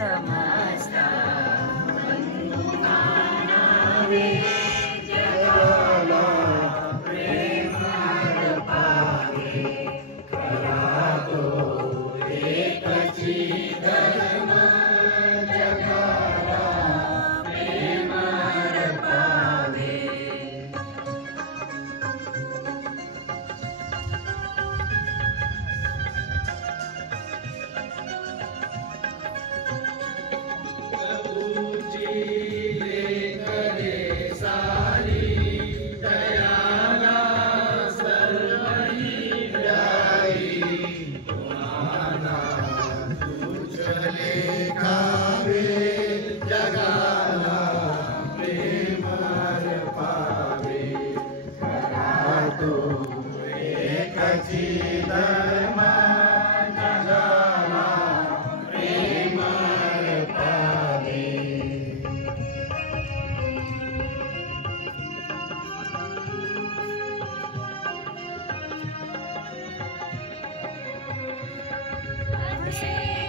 समस्त नावे जगाला प्रेम पावे खरा तो एकची धर्म जगाला प्रेम पावे जगाला प्रेम पावे खरा तो एकची धर्म जगाला प्रेम पावे Amen.